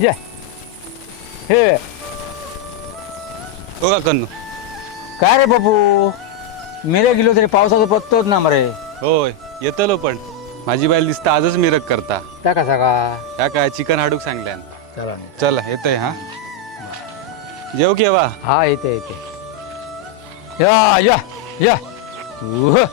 ये हे हो का कन्नू? काय रे बापू मिरग गेलो तरी पावसाचा पत्तोच ना मरे. होय येतलो पण माझी बाईल दिसता आजच मिरग करता. त्या कसा का त्या काय चिकन हाडूक सांगल्यान. चला चल येतय हा. जेव केव्हा? हा येते येते या या या उह.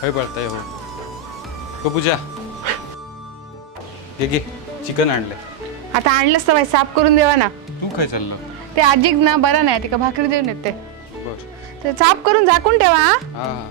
काय पडताय हो हो पूजा घे घे चिकन आणलंय. आता आणलंच तर साफ करून देवा ना. तू काय चाललं? ते आजीक ना बरं नाही तिका भाकरी देऊन येते. बर ते साफ करून झाकून ठेवा हा. हा हा.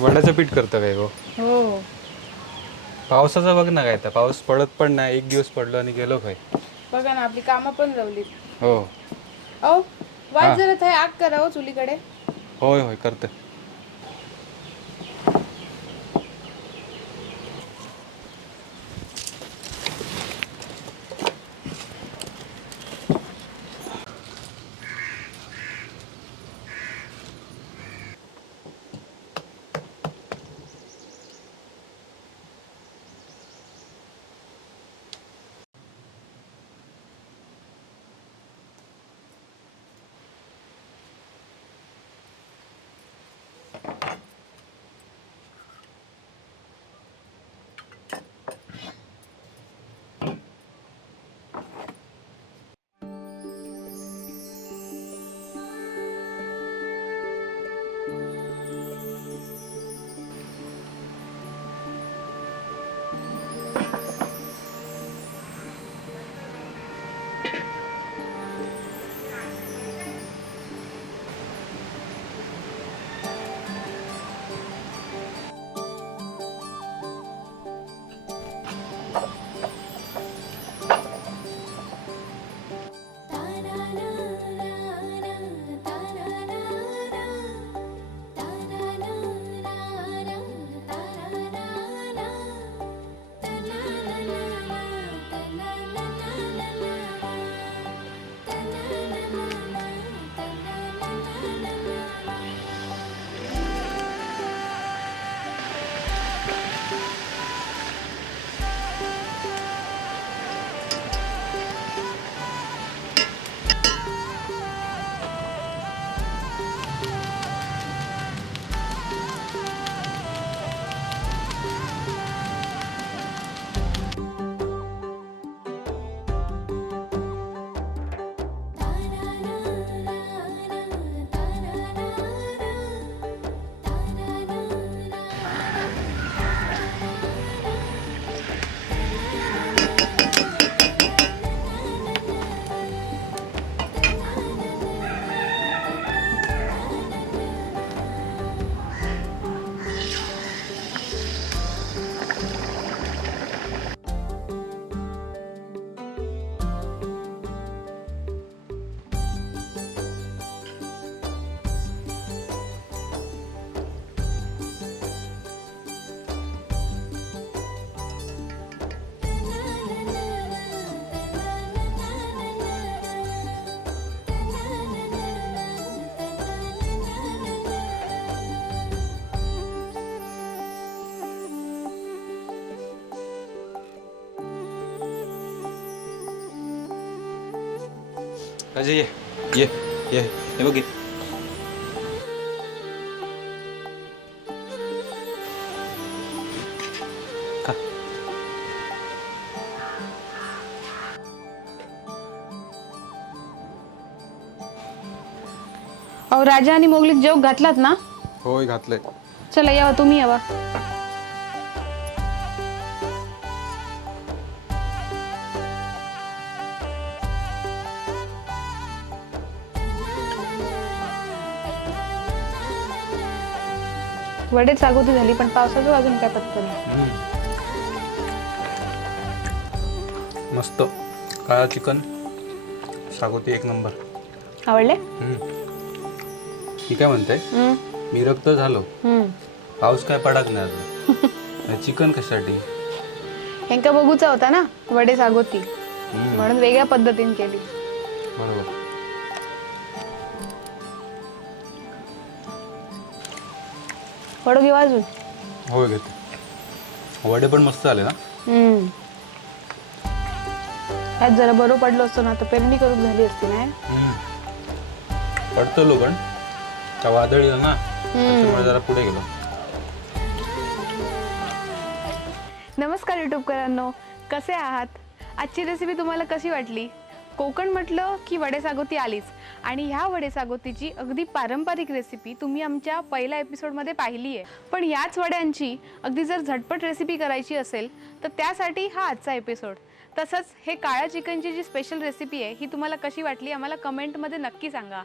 वड्याचं पीठ करतं काय गो? हो. पावसाचा बघ ना काय, तर पाऊस पडत पण नाही, एक दिवस पडलो आणि गेलो काय. बघा ना आपली कामं पण जवलीत. हो. अहो हा. वाज जरा थाय आग करा हो चुलीकडे. होय होय करते. अजय ये ये ये हे बघ ये. खा. अहो राजा आणि मोगलीत जेव घातलात ना? होय घातलंय. चला यावा तुम्ही यावा. वडे चागोती झाली पण पावसाचं अजून काय पत्ता नाही. मस्त काळा चिकन सागोती एक नंबर. आवडले? मी काय म्हणते, मिरग तर झालो, पाऊस काय पडत नाही अजून. चिकन कशासाठी? हेंका बघूचा होता ना वडे सागोती, म्हणून वेगळ्या पद्धतीने केली. बरोबर. वडो घेऊ अजून? होय घेते. वडे पण मस्त आले ना. त्यात जरा बरं पडलो असतो ना तर पेरणी करून झाली असती ना. पडतो पण का वादळ येईल ना, त्याच्यामुळे जरा पुढे गेलो. नमस्कार युट्यूबकरांनो, कसे आहात? आजची रेसिपी तुम्हाला कशी वाटली? कोकण म्हटलं की वडे सागोती आलीच, आणि ह्या वडे सागोतीची अगदी पारंपरिक रेसिपी तुम्ही आमच्या पहिल्या एपिसोडमध्ये पाहिली आहे. पण याच वड्यांची अगदी जर झटपट रेसिपी करायची असेल तर त्यासाठी हा आजचा एपिसोड. तसंच हे काळ्या चिकनची जी स्पेशल रेसिपी आहे ही तुम्हाला कशी वाटली आम्हाला कमेंटमध्ये नक्की सांगा.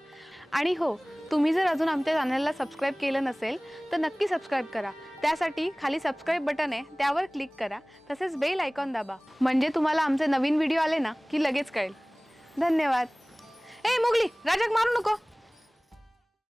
आणि हो, तुम्ही जर अजून आमच्या चॅनलला सबस्क्राईब केलं नसेल तर नक्की सबस्क्राईब करा. त्यासाठी खाली सबस्क्राईब बटन आहे, त्यावर क्लिक करा. तसेच बेल आयकॉन दाबा, म्हणजे तुम्हाला आमचे नवीन व्हिडिओ आले ना की लगेच कळेल. धन्यवाद. ए मुगली, राजाक मारू नको.